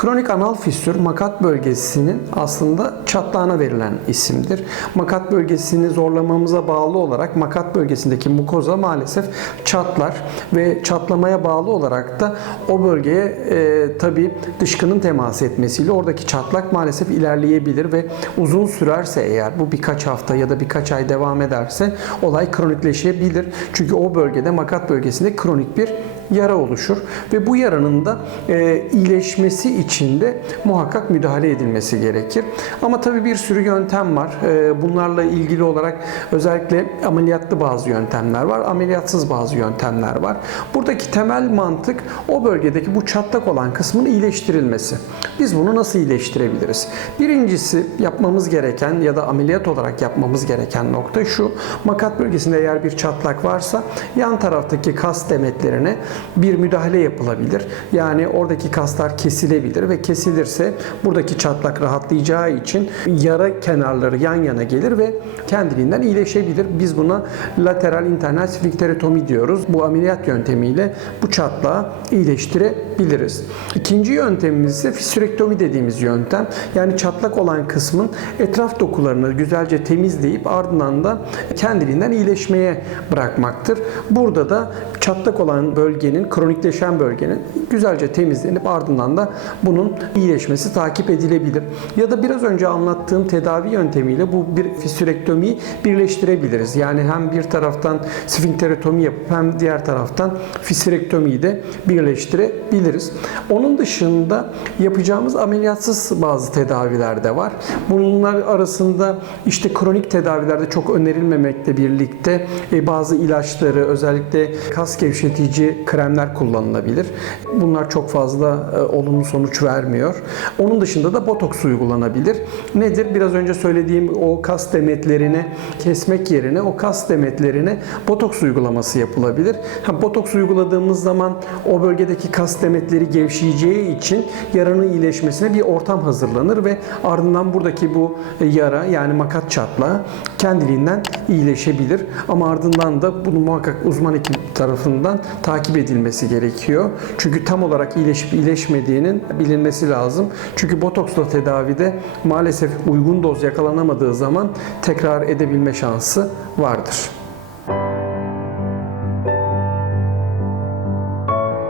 Kronik anal fistür makat bölgesinin aslında çatlağına verilen isimdir. Makat bölgesini zorlamamıza bağlı olarak makat bölgesindeki mukoza maalesef çatlar ve çatlamaya bağlı olarak da o bölgeye e, tabi dışkının temas etmesiyle oradaki çatlak maalesef ilerleyebilir ve uzun sürerse eğer bu birkaç hafta ya da birkaç ay devam ederse olay kronikleşebilir. Çünkü o bölgede makat bölgesinde kronik bir yara oluşur ve bu yaranın da e, iyileşmesi için de muhakkak müdahale edilmesi gerekir. Ama tabii bir sürü yöntem var. E, bunlarla ilgili olarak özellikle ameliyatlı bazı yöntemler var, ameliyatsız bazı yöntemler var. Buradaki temel mantık o bölgedeki bu çatlak olan kısmın iyileştirilmesi. Biz bunu nasıl iyileştirebiliriz? Birincisi yapmamız gereken ya da ameliyat olarak yapmamız gereken nokta şu. Makat bölgesinde eğer bir çatlak varsa yan taraftaki kas demetlerine bir müdahale yapılabilir. Yani oradaki kaslar kesilebilir ve kesilirse buradaki çatlak rahatlayacağı için yara kenarları yan yana gelir ve kendiliğinden iyileşebilir. Biz buna lateral internal sfinkterotomi diyoruz. Bu ameliyat yöntemiyle bu çatlağı iyileştirebiliriz. İkinci yöntemimiz ise fistürektomi dediğimiz yöntem. Yani çatlak olan kısmın etraf dokularını güzelce temizleyip ardından da kendiliğinden iyileşmeye bırakmaktır. Burada da çatlak olan bölgenin, kronikleşen bölgenin güzelce temizlenip ardından da bunun iyileşmesi takip edilebilir. Ya da biraz önce anlattığım tedavi yöntemiyle bu bir fistürektomiyi birleştirebiliriz. Yani hem bir taraftan sfinkterotomi yapıp hem diğer taraftan fistürektomiyi de birleştirebiliriz. Onun dışında yapacağımız ameliyatsız bazı tedaviler de var. Bunlar arasında işte kronik tedavilerde çok önerilmemekle birlikte e, bazı ilaçları özellikle kas gevşetici kremler kullanılabilir. Bunlar çok fazla e, olumlu sonuç vermiyor. Onun dışında da botoks uygulanabilir. Nedir? Biraz önce söylediğim o kas demetlerini kesmek yerine o kas demetlerine botoks uygulaması yapılabilir. Ha, botoks uyguladığımız zaman o bölgedeki kas demetleri gevşeyeceği için yaranın iyileşmesine bir ortam hazırlanır ve ardından buradaki bu yara yani makat çatlağı kendiliğinden iyileşebilir. Ama ardından da bunu muhakkak uzman hekim tarafından takip edilmesi gerekiyor. Çünkü tam olarak iyileşip iyileşmediğinin bilinmesi lazım. Çünkü botoksla tedavide maalesef uygun doz yakalanamadığı zaman tekrar edebilme şansı vardır.